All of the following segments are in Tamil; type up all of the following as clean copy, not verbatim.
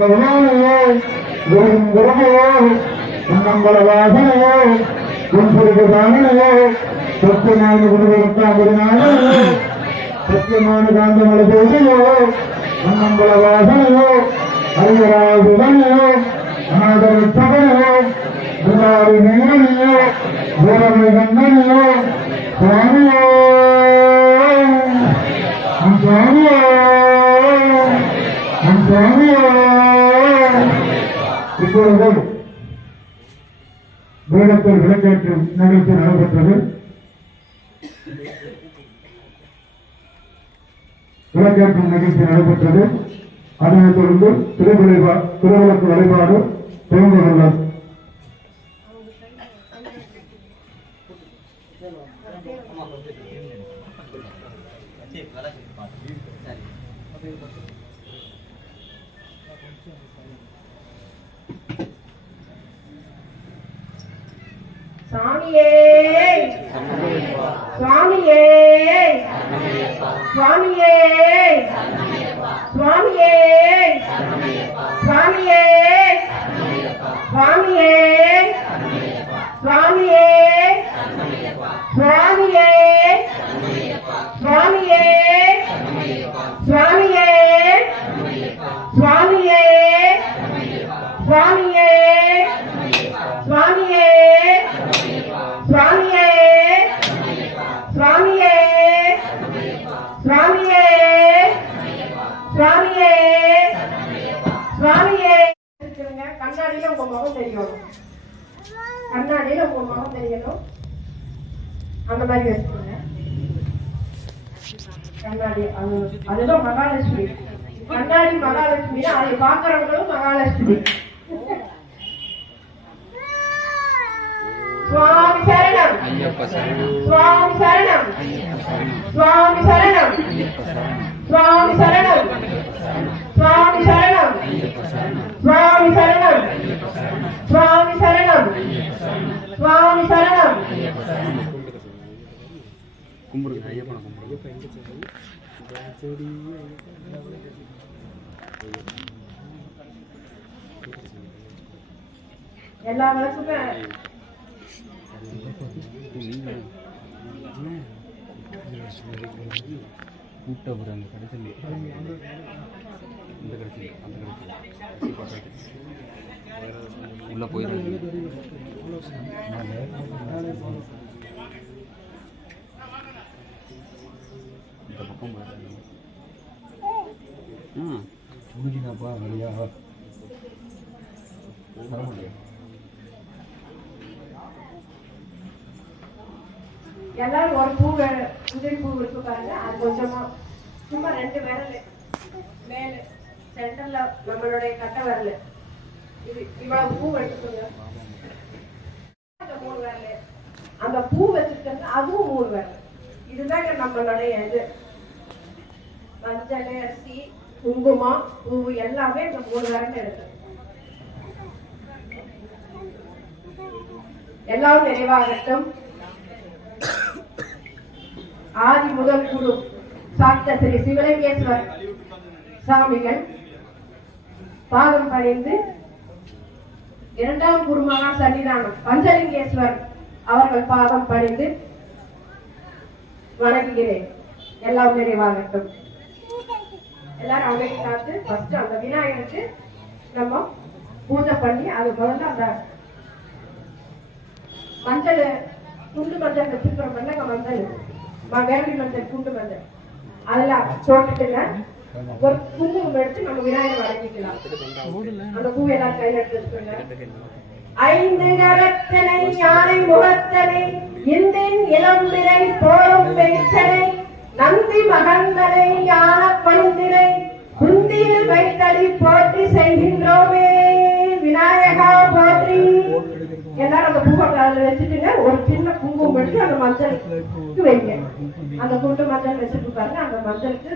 பகவானையோ குருகுருமையோ உன்னம்பல வாசனையோ உன்புருக்கு தானனையோ சத்தியமான குருவிற்காம்படினாலையோ சத்தியமான காந்தமலை செய்தியோ உன்னம்பல வாசனையோ அறிவராசுதனையோ அநாதரித்தவனையோ குருவாரி நீரனையோ பூரமை கண்ணனையோ சுவாமியோ சுவாமியோ சுவாமியோ. இப்பொழுது வேடத்தில் விளக்கேற்றும் நிகழ்ச்சி நடைபெற்றது. விளக்கேற்றும் நிகழ்ச்சி நடைபெற்றது. அதனைத் தொடர்ந்து திருவிளக்கு வழிபாடு துவங்குகிறது. சுவாமியே சுவாமியே சுவாமியே சுவாமியே சுவாமியே சுவாமியே சுவாமியே சுவாமியே சுவாமியே சுவாமியே சுவாமியே சுவாமியே சுவாமியே சுவாமியே சுவாமியே சுவாமியே சுவாமியே சுவாமியே. கண்ணாடியில உங்க முகம் தெரியணும். கண்ணாடியில உங்க முகம் தெரியணும். அந்த மாதிரி வச்சுக்கோங்க. கண்ணாடி அதுதான் மகாலட்சுமி. கண்ணாடி மகாலட்சுமி. அதை பாக்குறவங்களும் மகாலட்சுமி. சுவாமி சரணம் சுவாமி சரணம் சுவாமி சரணம் சுவாமி சரணம் சுவாமி சரணம் சுவாமி சரணம் சுவாமி சரணம் சுவாமி சரணம். கும்பிடுங்க ஐயப்பனை கும்பிடுங்க. எல்லா விளக்குமே கூட்டபுரம் அந்த கடைசியில் இந்த கடைசியில் அந்த கடைசியில் உள்ளே போயிடுறாங்க. இந்த பக்கம் போயிடுறாங்க. முடிஞ்சுதாப்பா வழியா வர முடியும். எல்லாரும் ஒரு பூ புதிய பூ இருக்கு பாருங்க. அது கொஞ்சமா சும்மா 2 விரல் மேல சென்டர்ல நம்மளுடைய கட்டை விரல் இது இவ்வளவு பூ எடுத்துக்கோங்க. 3 விரல் அந்த பூ வச்சிருக்கிறது அதுவும் 3 விரல். இதுதாங்க நம்மளுடைய இது. மஞ்சள் அரிசி குங்குமம் பூ எல்லாமே இந்த 3 விரல் எடுத்து எல்லாரும் நிறைவாகட்டும். ஆதி முதல் குரு சாத்த ஸ்ரீ சிவலிங்கேஸ்வர் சாமிகள் பாதம் பணிந்து 2ஆம் குருமகா சன்னிதானம் பஞ்சலிங்கேஸ்வர் அவர்கள் பாதம் பணிந்து வணங்குகிறேன். எல்லாம் நிறைவாகட்டும். எல்லாரும் அமைதி காத்து ஃபர்ஸ்ட் அந்த விநாயகருக்கு நம்ம பூஜை பண்ணி அது முதல்ல அந்த மஞ்சள் குண்டு மஞ்சள் வச்சிருக்கிறோம். மஞ்சள் வேண்டி மஞ்சள் குண்டு மஞ்சள் அதெல்லாம் போட்டுட்டுங்க ஒரு குங்குமம் எடுத்து நம்ம விநாயகர் வணங்கிக்கலாம். அந்த பூ எல்லாம் கையில எடுத்து வச்சுக்கோங்க. 5 கரத்தனை யானை முகத்தனை இந்தின் இளம்பிரை போரும் பேச்சனை நந்தி மகந்தனை யான பணிந்தினை குந்தியில் வைத்தடி போற்றி செய்கின்றோமே விநாயகா போற்றி. எல்லாரும் அந்த பூவை வச்சுட்டுங்க ஒரு சின்ன குங்குமம் எடுத்து அந்த மஞ்சளுக்கு வைங்க. அந்த குண்டு மஞ்சள் வச்சுட்டு பாருங்க. அந்த மஞ்சளுக்கு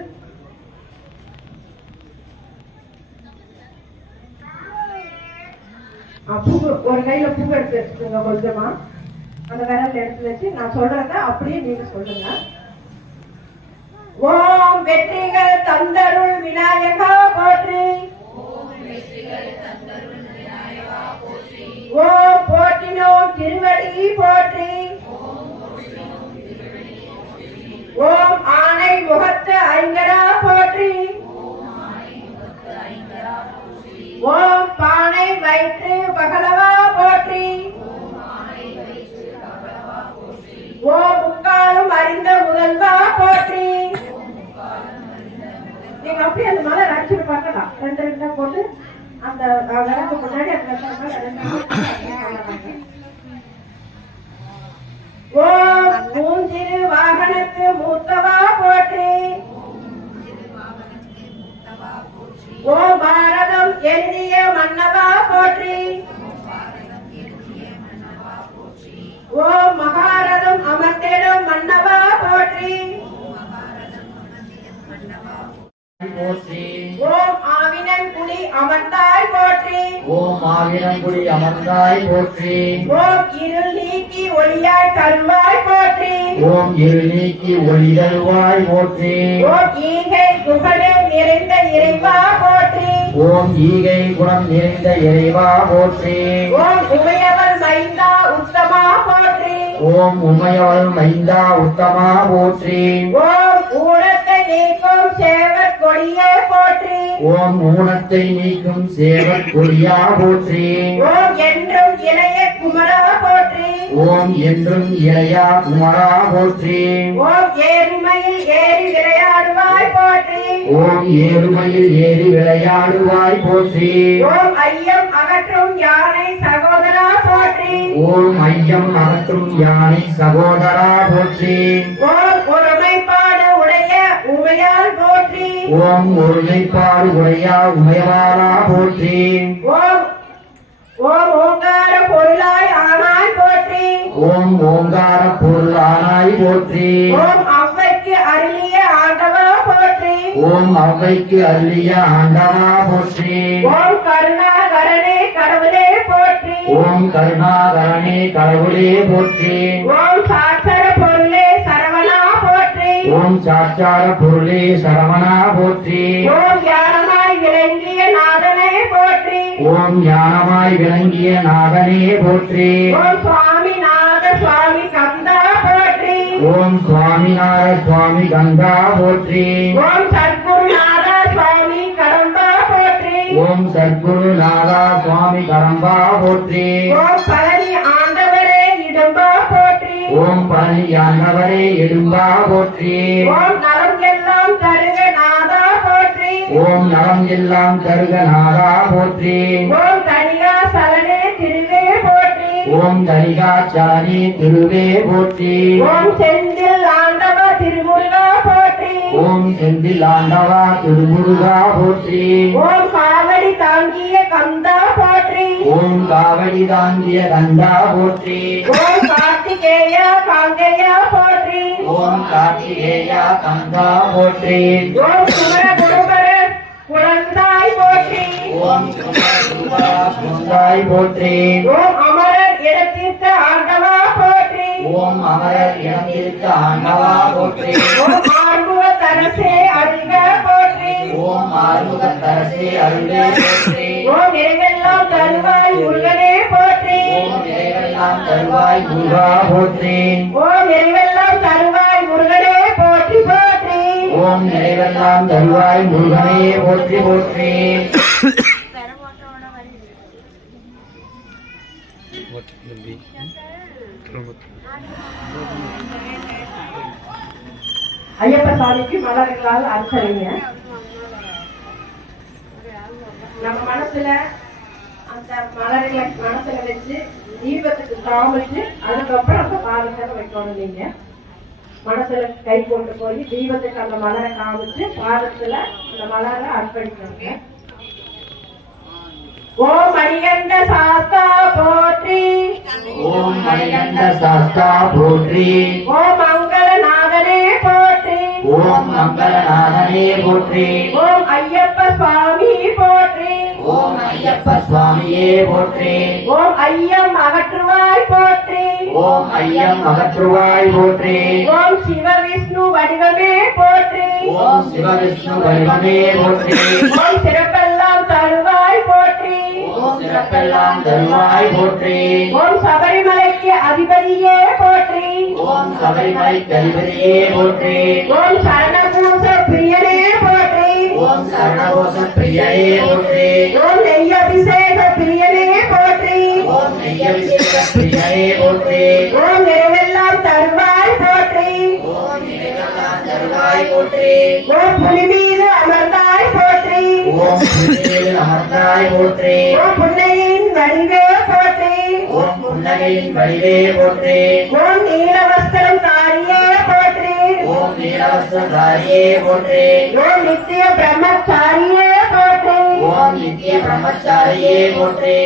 பூ ஒரு கையில பூ எடுத்து வச்சுக்கோங்க. கொஞ்சமா அந்த விரல் எடுத்து வச்சு நான் சொல்றேங்க அப்படியே நீங்க சொல்லுங்க. ஓம் வெற்றிகள் தந்தருள் விநாயகா போற்றி. ஓம் போற்றினோம் திருவடி போற்றி. ஓம் ஆனை முகத்து ஐங்கரா போற்றி. ஓம் பானை வயிற்று பகலவா போற்றி. ஓம் முக்காலும் அறிந்த முதல்வா போற்றி. நீங்க அப்படியே அந்த மலை அடிச்சுட்டு பார்க்கலாம். ரெண்டு ரெண்டா போட்டு அந்த விளக்கு முன்னாடி அந்த ஓம் மூஞ்சிரு வாகனத்து மூத்தவா போற்றி. ஓம் பாரதம் எழுதிய மன்னவா போற்றி. ஓம் மகாரதம் அமர்ந்திடும் மன்னவா போற்றி. போற்றி. ஓம் ஆவினன் குடி அமர்ந்தாய் போற்றி. ஓம் ஆவினங்குடி அமர்ந்தாய் போற்றி. ஓம் இருள் நீக்கி ஒளியாய் தருவாய் போற்றி. ஓம் இருள் நீக்கி ஒளி தருவாய் போற்றி. ஓம் ஈகை குகனே நிறைந்த இறைவா போற்றி. ஓம் ஈகை குணம் நிறைந்த இறைவா போற்றி. ஓம் உமையவள் மைந்தா உத்தமா போற்றி. ஓம் உமையவள் மைந்தா உத்தமா போற்றி. ஓம் ஊனத்தை நீக்கும் சேவர் கொடியே போற்றி. ஓம் ஊனத்தை நீக்கும் சேவற் கொடியா போற்றி. ஓம் என்றும் இளைய குமரா போற்றி. ஓம் என்றும் இளையா குமரா போற்றி. ஓம் ஏறுமையில் ஏறி விளையாடுவாய் போற்றி. ஓம் ஏறுமையில் ஏறி விளையாடுவாய் போற்றி. ஓம் ஐயம் அகற்றும் யானை சகோதரா போற்றி. ஓம் ஐயம் அகற்றும் யானை சகோதரா போற்றி. ஓம் ஒருமைப்பாடு உடைய உமையால் போற்றி. ஓம் ஒருமைப்பாடு உடையா உமையவாரா போற்றி. ஓம் ஓம் ஓங்கார பொருளாய் ஆனாய் போற்றி. ஓம் ஓங்கார பொருளானாய் போற்றி. ஓம் அவ்வைக்கு அருளிய ஆண்டவா போற்றி. ஓம் அவ்வைக்கு அருளிய ஆண்டவா போற்றி. ஓம் கருணாகரனே கடவுளே போற்றி. ஓம் கருணாகரனே கடவுளே போற்றி. ஓம் சாட்சர பொருளே சரவணா போற்றி. ஓம் சாட்சார பொருளே சரவணா போற்றி. ஓம் ஞானமாய் விளங்கிய நாதனே போற்றி. ஓம் ஞானமாய் விளங்கிய நாதனே போற்றி. ஓம் சுவாமிநாத சுவாமி கந்தா போற்றி. ஓம் சுவாமிநாத சுவாமி கங்கா போற்றி. ஓம் சத்குருநாத சுவாமி கடம்பா போற்றி. ஓம் சத்குருநாதா சுவாமி கடம்பா போற்றி. ஓம் பழனி ஆண்டவரே இடும்பா போற்றி. ஓம் பழனி ஆண்டவரே எடும்பா போற்றி. ஓம் நலம் எல்லாம் தருக நாதா போற்றி. ஓம் நலம் எல்லாம் தருக நாதா போற்றி. ஓம் தனிகா சரணே திருவே போற்றி. ஓம் தனிகாச்சரணி திருவே போற்றி. ஓம் செந்தில் ஆண்டவ திருமுருகா போற்றி. ஓம் செந்தில் ஆண்டவா திருமுருகா போற்றி. ஓம் காவடி தாங்கிய கந்தா போற்றி. ஓம் காவடி தாங்கிய கந்தா போற்றி. ஓம் கார்த்திகேயா காங்கேயா போற்றி. ஓம் கார்த்திகேயா கந்தா போற்றி. ஓம் குமர குருபர குழந்தாய் போற்றி. ஓம் குந்தாய் போற்றி. ஓம் அமரர் இடத்திற்கு ஆண்டவா போற்றி. ஓம் அமரர் இனத்திற்கு ஆண்டவா போற்றி. ஓம் ஆர்முக தரசே அருள்க போற்றி. ஓம் ஆறுமுகத்தரசே அருளே போற்றி. ஓம் நிறைவெல்லாம் தருவாய் முருகனே போற்றி. ஓம் நிறைவெல்லாம் தருவாய் முருகா போற்றி. ஓம் நிறைவெல்லாம் தருவாய் முருகனே போற்றி போற்றி. ஓம் நிறைவெல்லாம் தருவாய் முருகனே போற்றி போற்றி. ஐயப்ப சாமிக்கு மலர்களால் அர்ச்சனைங்க. நம்ம மனசுல அந்த மலர்களை மனசுல வச்சு தீபத்துக்கு காமிச்சு அதுக்கப்புறம் அந்த பாதத்தை வைக்கணும். நீங்க மனசுல கை கொண்டு போய் தீபத்துக்கு அந்த மலரை காமிச்சு பாதத்துல அந்த மலரை அர்ப்பணிக்கணுங்க. ஓம் மணிகண்ட சாஸ்தா போற்றி. ஓம் மணிகண்ட சாஸ்தா போற்றி. ஓம் மங்களநாதனே போற்றி. ஓம் மங்களநாதனே போற்றி. ஓம் ஐயப்ப சுவாமி போற்றி. ஓம் ஐயப்ப சுவாமியே போற்றி. ஓம் ஐயம் அகற்றுவாய் போற்றி. ஓம் ஐயம் அகற்றுவாய் போற்றி. ஓம் சிவ விஷ்ணு வடிவமே போற்றி. ஓம் சிவவிஷ்ணு வடிவமே போற்றி. ஓம் சிறப்பெல்லாம் தருவாய் போற்றி. ஓம் சிறப்பெல்லாம் தருவாய் போற்றி. ஓம் சபரிமலைக்கு அதிபதியே போற்றி. ஓம் சபரிமலை அதிபதியே போற்றி. ஓம் சரணபூச பிரியனே போற்றி. ஓம் சரணகோஷ பிரியனே போற்றி. ஓம் நெய் அபிஷேக பிரியனே போற்றி. ஓம் நெய்யபிஷேக பிரியனே போற்றி. ஓம் நிறைவெல்லாம் தருவாய் போற்றி. ஓம் நிலையெல்லாம் தருவாய் போற்றி. ஓம் புலி மீது அமர்ந்தாய் போற்றி. ஓம் புண்ணியில் அமர்ந்தாய் போற்றி. ஓம் புன்னையின் வடிவே போற்றி. ஓம் புன்னகையின் வடிவே போற்றி. ஓம் நீலவஸ்திரம் தாரியே போற்றி. ஓம் நீலவஸ்திரதாரியே போற்றி. ஓம் நித்திய பிரம்மச்சாரியே போற்றி. ஓம் நித்திய பிரம்மச்சாரியே போற்றி.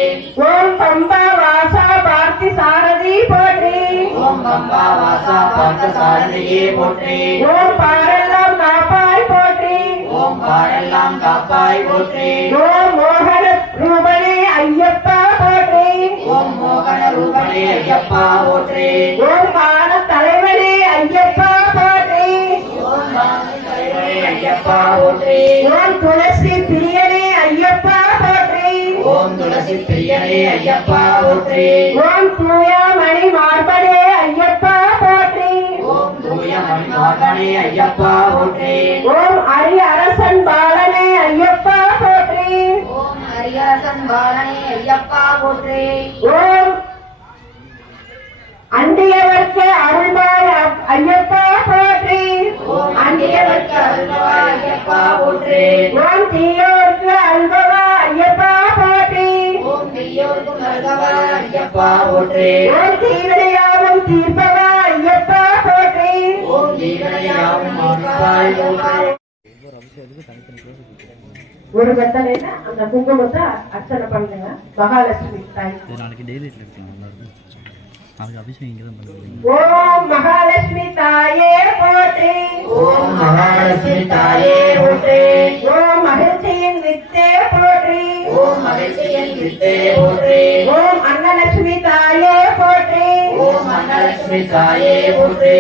ஓம் பம்பா வாசா பார்த்தி சாரதி போற்றி. ஓம் பம்பா வாசா பார்த்த சாரதியே போற்றி. ஓம் பாரெல்லாம் காப்பாய் போற்றி. ஓம் பாரெல்லாம் காப்பாய் போற்றி. ஓம் மோகன ரூபனே ஐயப்பா போற்றி. ஓம் மோகன ரூபனே ஐயப்பா போற்றி. ஓம் மான தலைவனே ஐயப்பா போற்றி. ஓம் தலைவனே ஐயப்பா போற்றி. ஓம் துளசி பிரியனே ஐயப்பா போற்றி. ஓம் துளசி பிரியனே ஐயப்பா போற்றி. ஓம் தூயாமணி மார்பனே ஐயப்பா போற்றி. ஓம் தூய மணிமார்பனே ஐயப்பா போற்றி. ஓம் அரி அரசன் பாலனே ஐயப்பா போற்றி. ஓம் ஹரிஹரசன் பாலனே ஐயப்பா போற்றி. ஓம் அண்டியவர்க்கு அருள்வாய் ஐயப்பா போற்றி. ஓம் அண்டியவர்க்கு அருள்வாய் ஐயப்பா போற்றி. ஓம் தீயோர்க்கு அல்பவா ஐயப்பா போற்றி. ஓம் தீயோர்க்கு நல்கவா ஐயப்பா போற்றி. ஓம் தீவினையாவும் தீர்ப்பவா ஐயப்பா போற்றி. ஓம் ஜீவனையாவும் ஆழ்வாய் போற்றி. ஒரு வெத்தலையில அந்த குங்குமத்தை அர்ச்சனை பண்ணுங்க மகாலட்சுமி தாய். நாளைக்கு டெய்லி நாளைக்கு அபிஷேகம் இங்கே தான் பண்ணுறீங்க. ஓம் மகாலட்சுமி தாயே போற்றி. ஓம் மகாலட்சுமி தாயே போற்றி. ஓம் மகிழ்ச்சியின் வித்தே போற்றி. ஓம் மகிழ்ச்சியின் வித்தே போற்றி. ஓம் அன்னலட்சுமி தாயே போற்றி. ஓம் அன்னலட்சுமி தாயே போற்றி.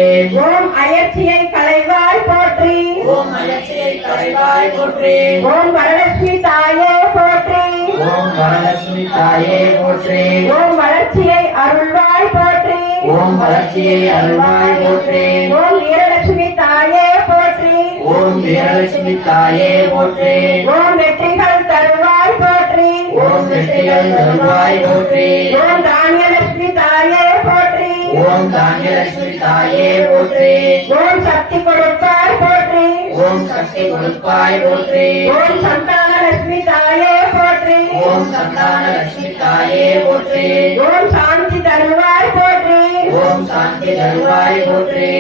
ஓம் அயற்சியை களைவாய் போற்றி. ஓம் அலட்சியை களைவாய் போற்றி. ஓம் வரலட்சுமி தாயே போற்றி. ஓம் வரலட்சுமி தாயே போற்றி. ஓம் வளர்ச்சியை அருள்வாய் போற்றி. ஓம் வளர்ச்சியை அருள்வாய் போற்றி. ஓம் வீரலட்சுமி தாயே போற்றி. ஓம் வீரலட்சுமி தாயே போற்றி. ஓம் வெற்றிகள் தருவாய் போற்றி. ஓம் வெற்றிகள் தருவாய் போற்றி. ஓம் தானியலட்சுமி தாயே போற்றி. ஓம் தானியலட்சுமி தாயே போற்றி. ஓம் சக்தி கொடுப்பாய் போற்றி. ஓம் சக்தி கொடுப்பாய் போற்றி. ஓம் சந்தானலட்சுமி தாயே போற்றி. ஓம் சந்தான லட்சுமி தாயே போற்றி. ஓம் சாந்தி தருவாய் போற்றி. ஓம் சாந்தி தருவாய் போற்றி.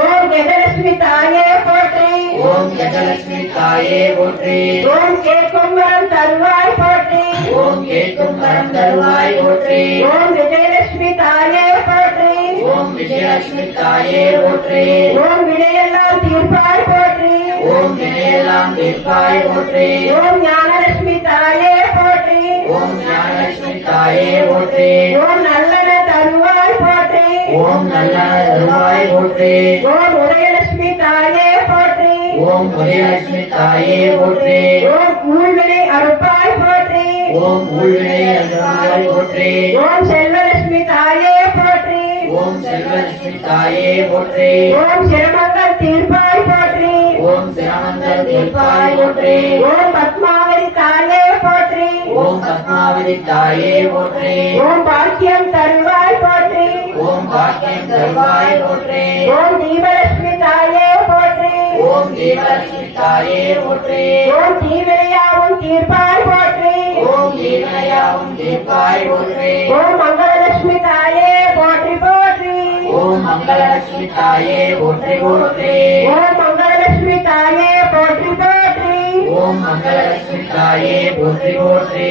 ஓம் கஜலட்சுமி தாயே போற்றி. ஓம் கஜலட்சுமி தாயே போற்றி. ஓம் கேட்கும் வரம் தருவாய் போற்றி. ஓம் கேட்கும் வரம் தருவாய் போற்றி. ஓம் விஜயலட்சுமி தாயே போற்றி. ஓம் விஜயலட்சுமி தாயே போற்றி. ஓம் வினையெல்லாம் தீர்ப்பாய் போற்றி. ஓம் வினையெல்லாம் தீர்ப்பாய் போற்றி. ஓம் ஞானலட்சுமி தாயே போற்றி. ஓம் ஞானலட்சுமி தாயே போற்றி. ஓம் நல்லன தருவாய் போற்றி. ஓம் நல்ல தருவாய் போற்றி. ஓம் உதயலட்சுமி தாயே போற்றி. ஓம் உதயலட்சுமி தாயே போற்றி. ஓம் ஊழ்வினை அறுப்பாய் போற்றி. ஓம் ஊழ்வினை அருள்வாய் போற்றி. ஓம் செல்வலட்சுமி தாயே போற்றி. ஓம் செல்வலட்சுமி தாயே போற்றி. ஓம் சிரமங்கள் தீர்ப்பாய் போற்றி. ஓம் சிரமந்தர் தீர்ப்பாய் போற்றி. ஓம் பத்மாவதி தாயே போற்றி. ஓம் பத்மாவதி தாயே போற்றி. ஓம் பாக்கியம் தருவாய் போற்றி. ஓம் பாக்கியம் தருவாய் போற்றி. ஓம் தீபலட்சுமி தாயே போற்றி. ஓம் தேவலட்சுமி தாயே போற்றி. ஓம் தீவினையாவும் தீர்ப்பாய் போற்றி. ஓம் ஜீவனையாவும் தீர்ப்பாய் போற்றி. ஓம் மங்களலட்சுமி தாயே போற்றி போற்றி. ஓம் மங்களலட்சுமி தாயே போற்றி போற்றி. ஓம் மங்களலட்சுமி தாயே போற்றி போற்றி. ஓம் மங்களலட்சுமி தாயே போற்றி போற்றி.